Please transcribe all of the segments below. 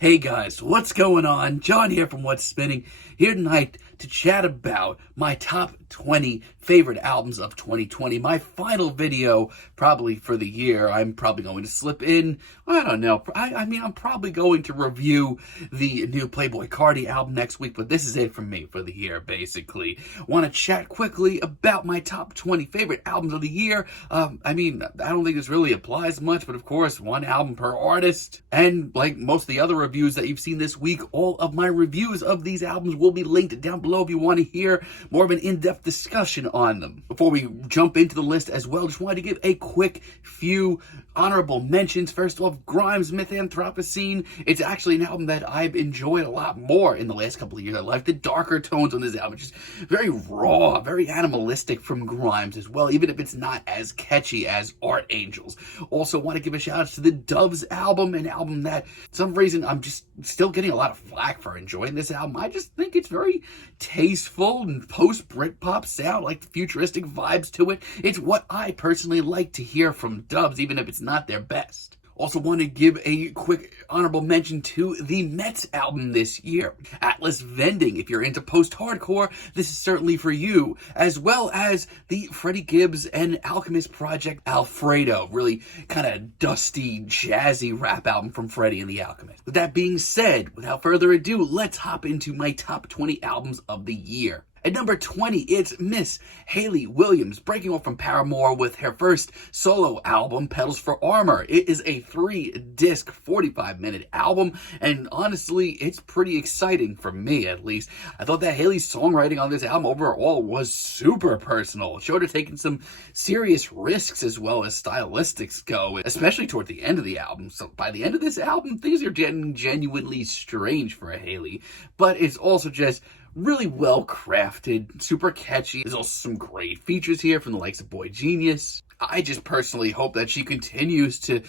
Hey guys, what's going on? John here from What's Spinning, here tonight to chat about my top 20 favorite albums of 2020. My final video, probably for the year. I'm probably going to slip in, I don't know, I'm probably going to review the new Playboi Carti album next week, but this is it from me for the year, basically. Want to chat quickly about my top 20 favorite albums of the year. I don't think this really applies much, but of course, one album per artist. And like most of the other reviews that you've seen this week, all of my reviews of these albums will be linked down below if you want to hear more of an in-depth discussion on them. Before we jump into the list as well, just wanted to give a quick few honorable mentions. First off, Grimes' Mythanthropocene. It's actually an album that I've enjoyed a lot more in the last couple of years. I like the darker tones on this album, just very raw, very animalistic from Grimes as well, even if it's not as catchy as Art Angels. Also want to give a shout out to the Doves album, an album that for some reason I'm just still getting a lot of flack for enjoying this album. I just think it's very tasteful and post-Britpop sound, like the futuristic vibes to it. It's what I personally like to hear from Doves, even if it's not their best. Also want to give a quick honorable mention to the Mets album this year, Atlas Vending. If you're into post-hardcore, this is certainly for you, as well as the Freddie Gibbs and Alchemist project, Alfredo. Really kind of dusty, jazzy rap album from Freddie and the Alchemist. With that being said, without further ado, let's hop into my top 20 albums of the year. At number 20, it's Miss Hayley Williams, breaking off from Paramore with her first solo album, Petals for Armor. It is a 3-disc, 45-minute album, and honestly, it's pretty exciting for me, at least. I thought that Hayley's songwriting on this album overall was super personal. It showed her taking some serious risks as well as stylistics go, especially toward the end of the album. So by the end of this album, things are getting genuinely strange for a Hayley, but it's also just really well crafted, super catchy. There's also some great features here from the likes of Boy Genius. I just personally hope that she continues to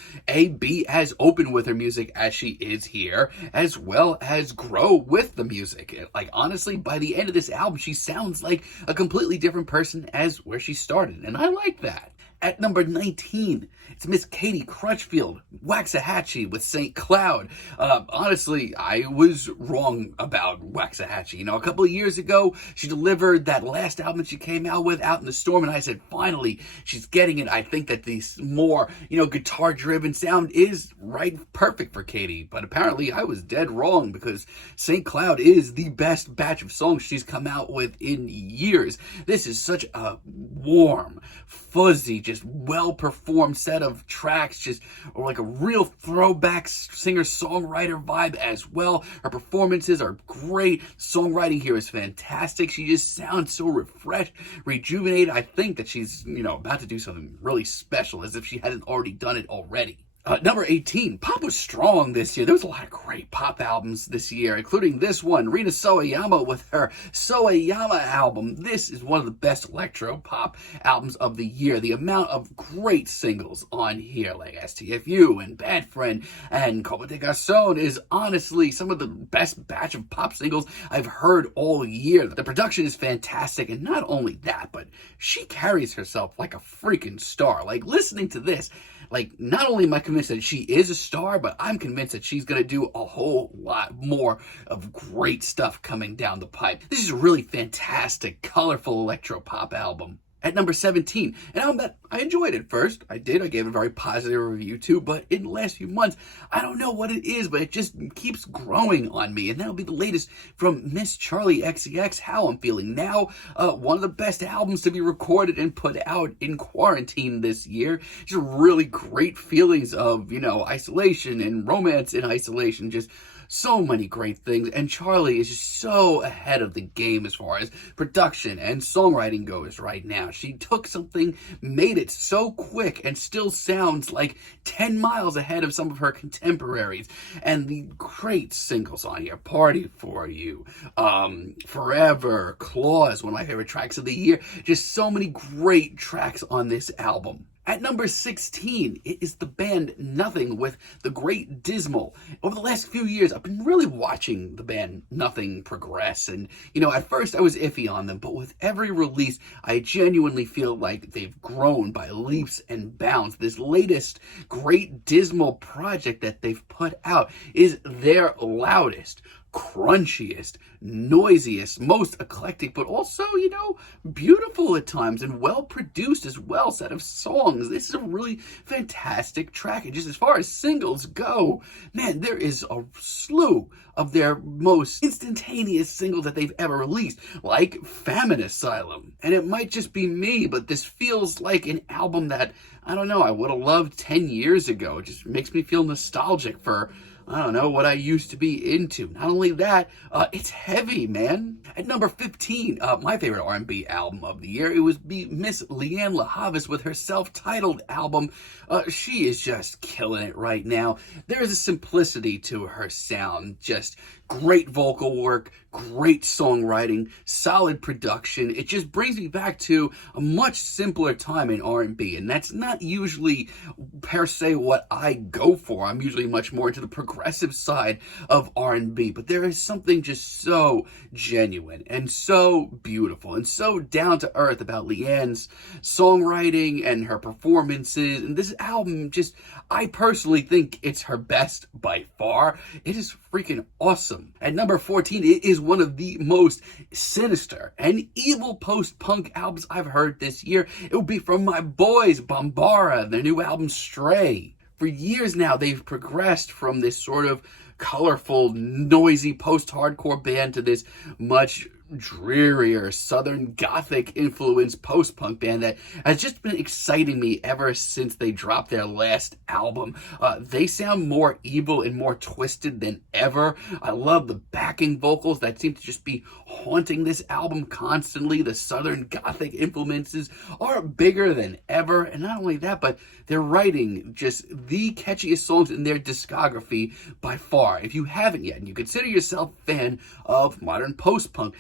be as open with her music as she is here, as well as grow with the music. Like, honestly, by the end of this album, she sounds like a completely different person as where she started, and I like that. At number 19, it's Miss Katie Crutchfield, Waxahachie with St. Cloud. Honestly, I was wrong about Waxahachie. You know, a couple of years ago, she delivered that last album that she came out with, Out in the Storm, and I said, finally, she's getting it. I think that this more, guitar-driven sound is perfect for Katie. But apparently, I was dead wrong, because St. Cloud is the best batch of songs she's come out with in years. This is such a warm, fuzzy, just well-performed set of tracks, or like a real throwback singer-songwriter vibe as well. Her performances are great. Songwriting here is fantastic. She just sounds so refreshed, rejuvenated. I think that she's, about to do something really special, as if she hadn't already done it already. Number 18, pop was strong this year. There was a lot of great pop albums this year, including this one, Rina Sawayama with her Sawayama album. This is one of the best electro pop albums of the year. The amount of great singles on here, like STFU and Bad Friend and Como de Garçon, is honestly some of the best batch of pop singles I've heard all year. The production is fantastic, and not only that, but she carries herself like a freaking star. Like, listening to this, not only am I convinced that she is a star, but I'm convinced that she's going to do a whole lot more of great stuff coming down the pipe. This is a really fantastic, colorful electro-pop album. At number 17, an album that I enjoyed at first. I gave it a very positive review too, but in the last few months, I don't know what it is, but it just keeps growing on me, and that'll be the latest from Miss Charli XCX, How I'm Feeling Now. One of the best albums to be recorded and put out in quarantine this year. Just really great feelings of, isolation and romance in isolation, just so many great things, and Charli is just so ahead of the game as far as production and songwriting goes right now. She took something, made it so quick, and still sounds like 10 miles ahead of some of her contemporaries. And the great singles on here, Party For You, Forever, Claws, one of my favorite tracks of the year. Just so many great tracks on this album. At number 16, it is the band Nothing with the great Dismal. Over the last few years, I've been really watching the band Nothing progress. And, at first I was iffy on them, but with every release, I genuinely feel like they've grown by leaps and bounds. This latest great Dismal project that they've put out is their loudest, crunchiest, noisiest, most eclectic, but also, beautiful at times and well produced as well set of songs. This is a really fantastic track. And just as far as singles go, man, there is a slew of their most instantaneous singles that they've ever released, like Famine Asylum. And it might just be me, but this feels like an album that, I don't know, I would have loved 10 years ago. It just makes me feel nostalgic for, I don't know, what I used to be into. Not only that, it's heavy, man. At number 15, my favorite R&B album of the year, it was Miss Lianne Havas with her self-titled album. She is just killing it right now. There is a simplicity to her sound, just great vocal work, great songwriting, solid production. It just brings me back to a much simpler time in R&B, and that's not usually per se what I go for. I'm usually much more into the progressive side of R&B, but there is something just so genuine and so beautiful and so down to earth about Lianne's songwriting and her performances. And this album, I personally think it's her best by far. It is freaking awesome. At number 14, it is one of the most sinister and evil post-punk albums I've heard this year. It will be from my boys, Bambara, their new album, Stray. For years now, they've progressed from this sort of colorful, noisy post-hardcore band to this much drearier Southern Gothic influenced post-punk band that has just been exciting me ever since they dropped their last album. They sound more evil and more twisted than ever. I love the backing vocals that seem to just be haunting this album constantly. The Southern Gothic influences are bigger than ever. And not only that, but they're writing just the catchiest songs in their discography by far. If you haven't yet, and you consider yourself a fan of modern post-punk,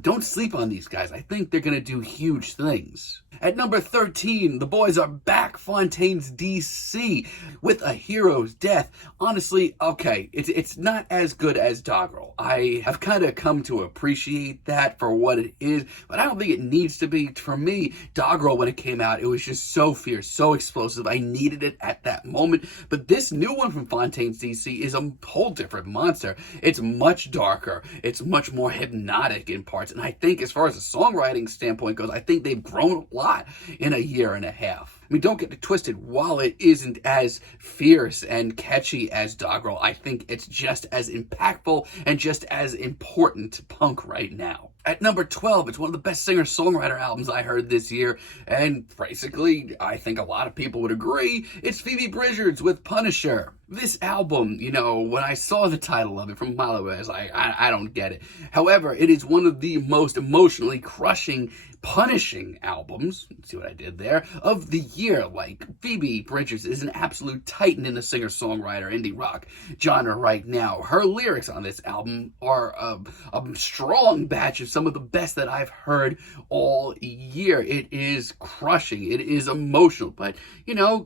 don't sleep on these guys. I think they're going to do huge things. At number 13, the boys are back, Fontaines DC, with A Hero's Death. Honestly, okay, it's not as good as Doggerel. I have kind of come to appreciate that for what it is, but I don't think it needs to be. For me, Doggerel, when it came out, it was just so fierce, so explosive. I needed it at that moment. But this new one from Fontaines DC is a whole different monster. It's much darker. It's much more hypnotic in parts. And I think as far as the songwriting standpoint goes, I think they've grown a lot in a year and a half. I mean, don't get it twisted. While it isn't as fierce and catchy as Doggerel, I think it's just as impactful and just as important to punk right now. At number 12, it's one of the best singer-songwriter albums I heard this year, and basically, I think a lot of people would agree, it's Phoebe Bridgers with Punisher. This album, when I saw the title of it from a mile away, I was like, I don't get it. However, it is one of the most emotionally crushing, punishing albums, see what I did there, of the year. Like, Phoebe Bridgers is an absolute titan in the singer-songwriter indie rock genre right now. Her lyrics on this album are a strong batch of some of the best that I've heard all year. It is crushing. It is emotional, but,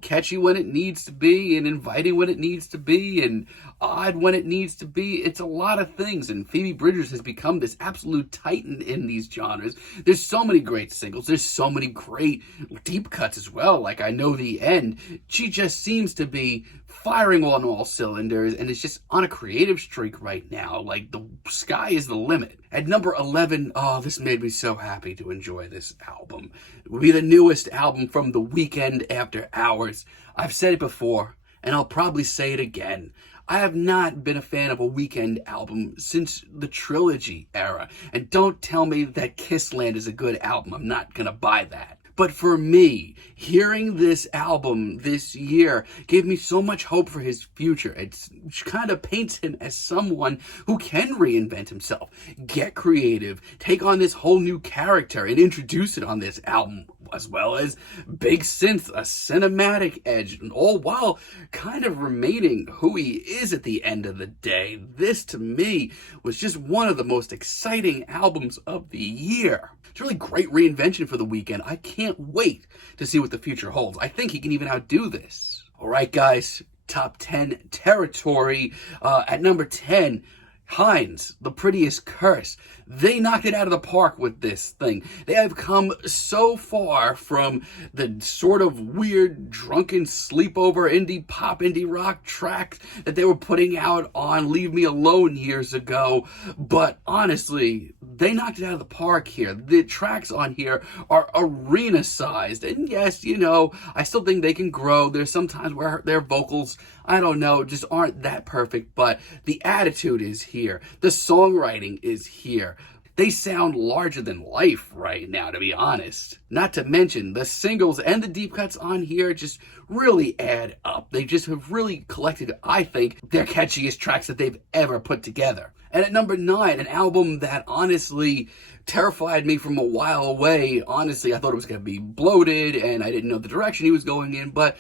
catchy when it needs to be, and inviting when it needs to be, and odd when it needs to be. It's a lot of things, and Phoebe Bridgers has become this absolute titan in these genres. There's so many great singles. There's so many great deep cuts as well. Like I Know the End. She just seems to be firing on all cylinders, and it's just on a creative streak right now. Like, the sky is the limit. At number 11, this made me so happy to enjoy this album. It will be the newest album from The Weeknd, After Hours. I've said it before, and I'll probably say it again. I have not been a fan of a Weeknd album since the Trilogy era. And don't tell me that Kissland is a good album. I'm not gonna buy that. But for me, hearing this album this year gave me so much hope for his future. It kind of paints him as someone who can reinvent himself, get creative, take on this whole new character, and introduce it on this album. as well as big synth, a cinematic edge, and all while kind of remaining who he is at the end of the day. This, to me, was just one of the most exciting albums of the year. It's a really great reinvention for the weekend. I can't wait to see what the future holds. I think he can even outdo this. All right, guys, top 10 territory. At number 10, Hinds, The Prettiest Curse. They knocked it out of the park with this thing. They have come so far from the sort of weird, drunken, sleepover, indie pop, indie rock tracks that they were putting out on Leave Me Alone years ago. But honestly, they knocked it out of the park here. The tracks on here are arena-sized. And yes, you know, I still think they can grow. There's some times where their vocals, I don't know, just aren't that perfect. But the attitude is here. The songwriting is here. They sound larger than life right now, to be honest. Not to mention, the singles and the deep cuts on here just really add up. They just have really collected, I think, their catchiest tracks that they've ever put together. And at number 9, an album that honestly terrified me from a while away. Honestly, I thought it was going to be bloated, and I didn't know the direction he was going in, but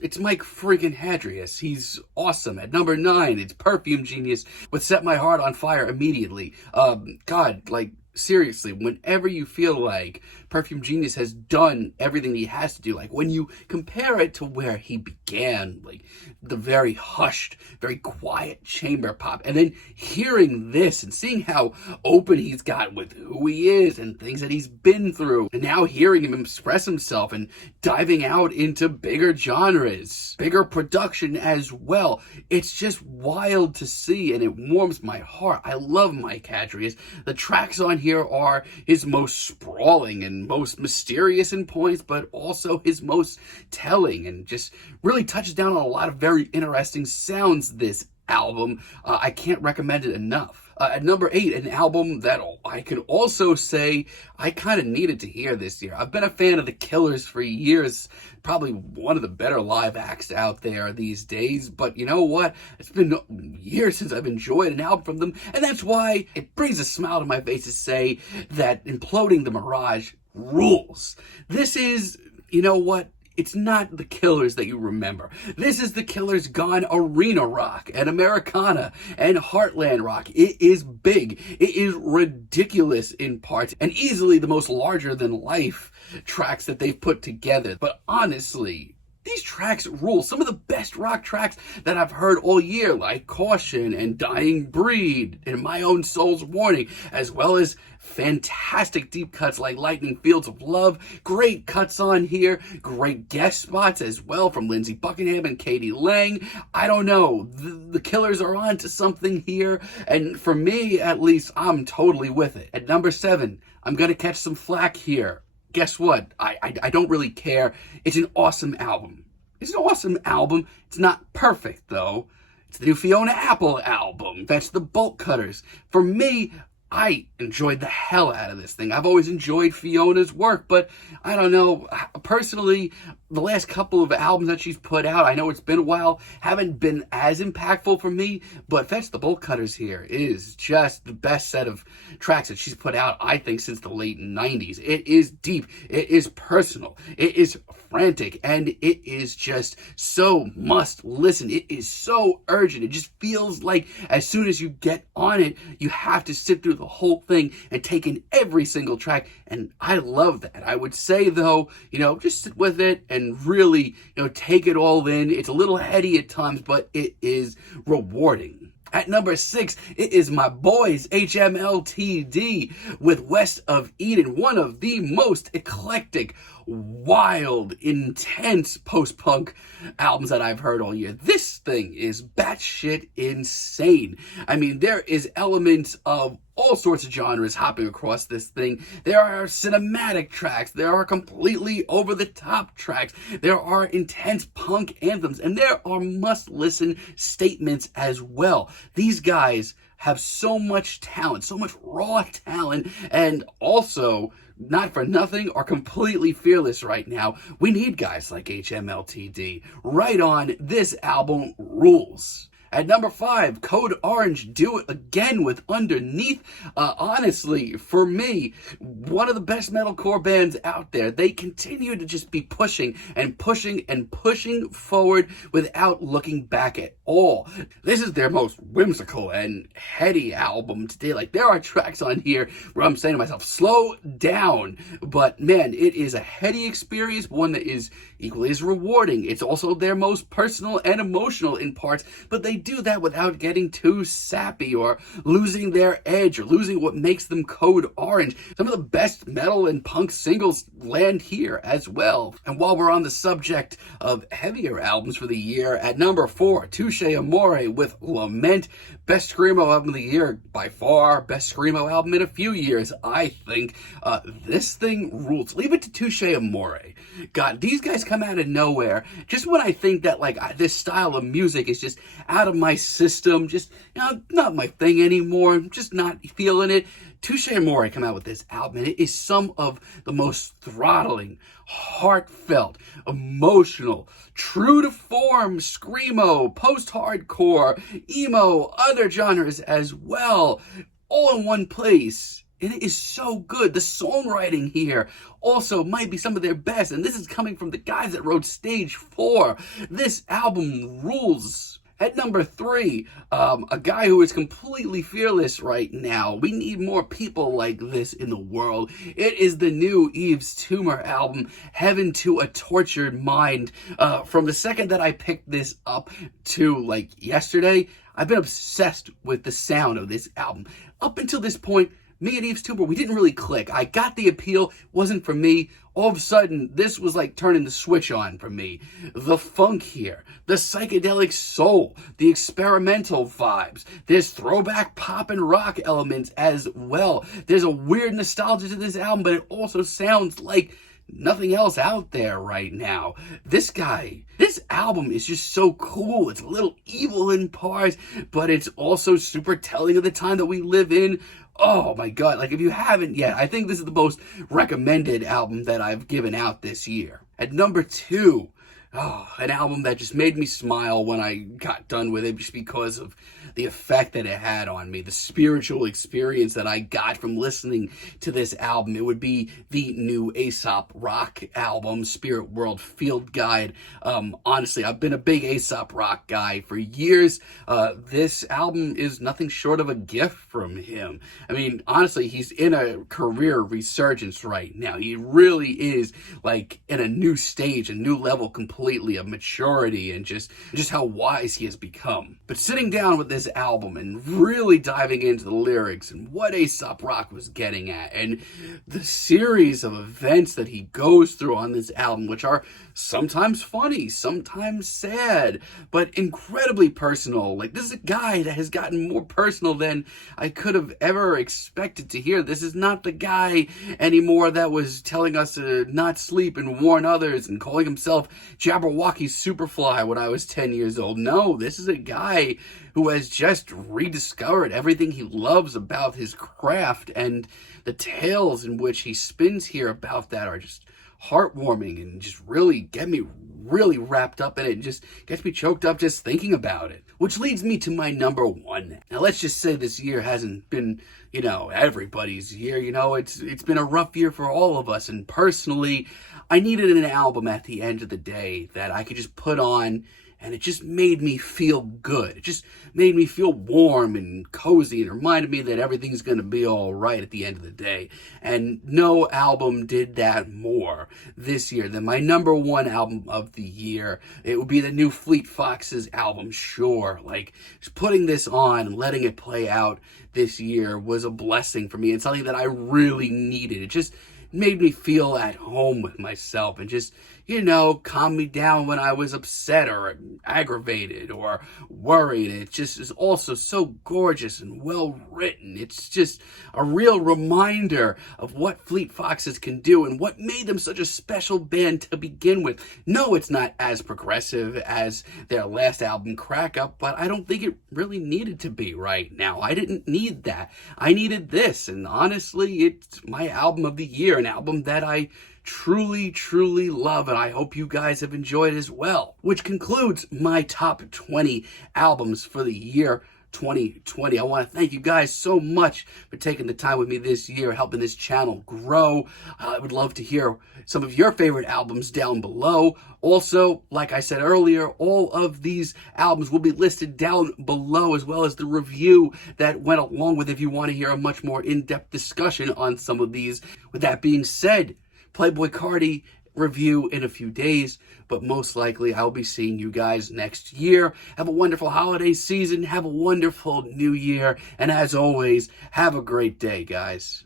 it's Mike freaking Hadrius. He's awesome. At number 9, it's Perfume Genius with Set My Heart on Fire Immediately. God, like, seriously, whenever you feel like Perfume Genius has done everything he has to do, like when you compare it to where he began, like the very hushed, very quiet chamber pop, and then hearing this and seeing how open he's got with who he is and things that he's been through, and now hearing him express himself and diving out into bigger genres, bigger production as well. It's just wild to see, and it warms my heart. I love Mike Hadrius. The tracks on here are his most sprawling and most mysterious in points, but also his most telling, and just really touches down on a lot of very interesting sounds this album. I can't recommend it enough. At number 8, an album that I could also say I kind of needed to hear this year. I've been a fan of The Killers for years, probably one of the better live acts out there these days, but you know what? It's been years since I've enjoyed an album from them, and that's why it brings a smile to my face to say that Imploding the Mirage rules. This is, you know what? It's not The Killers that you remember. This is The Killers gone arena rock and Americana and heartland rock. It is big. It is ridiculous in parts and easily the most larger than life tracks that they've put together. But honestly, these tracks rule. Some of the best rock tracks that I've heard all year, like Caution and Dying Breed and My Own Soul's Warning, as well as fantastic deep cuts like Lightning Fields of Love. Great cuts on here. Great guest spots as well from Lindsey Buckingham and Katie Lang. I don't know. The Killers are on to something here. And for me, at least, I'm totally with it. At number 7, I'm going to catch some flack here. Guess what? I don't really care. It's an awesome album. It's an awesome album. It's not perfect, though. It's the new Fiona Apple album. That's the Bolt Cutters. For me, I enjoyed the hell out of this thing. I've always enjoyed Fiona's work, but I don't know. Personally, the last couple of albums that she's put out, I know it's been a while, haven't been as impactful for me, but Fetch the Bolt Cutters here is just the best set of tracks that she's put out, I think, since the late 90s. It is deep. It is personal. It is frantic, and it is just so must listen. It is so urgent. It just feels like as soon as you get on it, you have to sit through the whole thing and take in every single track, and I love that. I would say, though, just sit with it and really, take it all in. It's a little heady at times, but it is rewarding. At number 6, it is my boys, HMLTD, with West of Eden, one of the most eclectic, wild, intense post-punk albums that I've heard all year. This thing is batshit insane. I mean, there is elements of all sorts of genres hopping across this thing. There are cinematic tracks. There are completely over-the-top tracks. There are intense punk anthems. And there are must-listen statements as well. These guys have so much talent, so much raw talent, and also, not for nothing, are completely fearless right now. We need guys like HMLTD. Right on, this album rules. At number 5, Code Orange, Do It Again with Underneath. Honestly, for me, one of the best metalcore bands out there. They continue to just be pushing and pushing and pushing forward without looking back at all. This is their most whimsical and heady album today. Like, there are tracks on here where I'm saying to myself, slow down. But man, it is a heady experience, one that is equally as rewarding. It's also their most personal and emotional in parts, but they do that without getting too sappy or losing their edge or losing what makes them Code Orange. Some of the best metal and punk singles land here as well. And while we're on the subject of heavier albums for the year, at number 4, TOUCHE AMORE with Lament. Best Screamo album of the year by far. Best Screamo album in a few years, I think. This thing rules. Leave it to TOUCHE AMORE. God, these guys come out of nowhere. Just when I think that this style of music is just out of my system, just not my thing anymore, I'm just not feeling it. TOUCHE AMORE come out with this album, and it is some of the most throttling, heartfelt, emotional, true to form, screamo, post-hardcore, emo, other genres as well, all in one place. And it is so good. The songwriting here also might be some of their best, and this is coming from the guys that wrote Stage 4. This album rules. At number 3, a guy who is completely fearless right now. We need more people like this in the world. It is the new YVES TUMOR album, Heaven to a Tortured Mind. From the second that I picked this up to yesterday, I've been obsessed with the sound of this album. Up until this point, me and YVES TUMOR, we didn't really click. I got the appeal, wasn't for me. All of a sudden, this was like turning the switch on for me. The funk here, the psychedelic soul, the experimental vibes. There's throwback pop and rock elements as well. There's a weird nostalgia to this album, but it also sounds like nothing else out there right now. This album is just so cool. It's a little evil in parts, but it's also super telling of the time that we live in. Oh my God, if you haven't yet, I think this is the most recommended album that I've given out this year. At number 2, an album that just made me smile when I got done with it just because of the effect that it had on me, the spiritual experience that I got from listening to this album. It would be the new Aesop rock album, Spirit World Field Guide. Honestly, I've been a big Aesop rock guy for years. This album is nothing short of a gift from him. I mean, honestly, he's in a career resurgence right now. He really is in a new stage, a new level completely of maturity and just how wise he has become. But sitting down with this album and really diving into the lyrics and what Aesop Rock was getting at and the series of events that he goes through on this album, which are sometimes funny, sometimes sad, but incredibly personal. This is a guy that has gotten more personal than I could have ever expected to hear. This is not the guy anymore that was telling us to not sleep and warn others and calling himself Jabberwocky Superfly when I was 10 years old. No, this is a guy who has just rediscovered everything he loves about his craft, and the tales in which he spins here about that are just heartwarming and just really get me really wrapped up in it and just gets me choked up just thinking about it. Which leads me to my number 1. Now, let's just say this year hasn't been, everybody's year. It's been a rough year for all of us, and personally, I needed an album at the end of the day that I could just put on, and it just made me feel good. It just made me feel warm and cozy and reminded me that everything's going to be all right at the end of the day. And no album did that more this year than my number 1 album of the year. It would be the new Fleet Foxes album, sure. Just putting this on and letting it play out this year was a blessing for me and something that I really needed. It just made me feel at home with myself and just, calm me down when I was upset or aggravated or worried. It just is also so gorgeous and well written. It's just a real reminder of what Fleet Foxes can do and what made them such a special band to begin with. No, it's not as progressive as their last album, Crack Up, but I don't think it really needed to be right now. I didn't need that. I needed this, and honestly, it's my album of the year, an album that I truly, truly love, and I hope you guys have enjoyed as well. Which concludes my top 20 albums for the year 2020. I want to thank you guys so much for taking the time with me this year, helping this channel grow. I would love to hear some of your favorite albums down below. Also, like I said earlier, all of these albums will be listed down below, as well as the review that went along with it if you want to hear a much more in-depth discussion on some of these. With that being said, Playboi Carti review in a few days, but most likely I'll be seeing you guys next year. Have a wonderful holiday season, have a wonderful new year, and as always, have a great day, guys.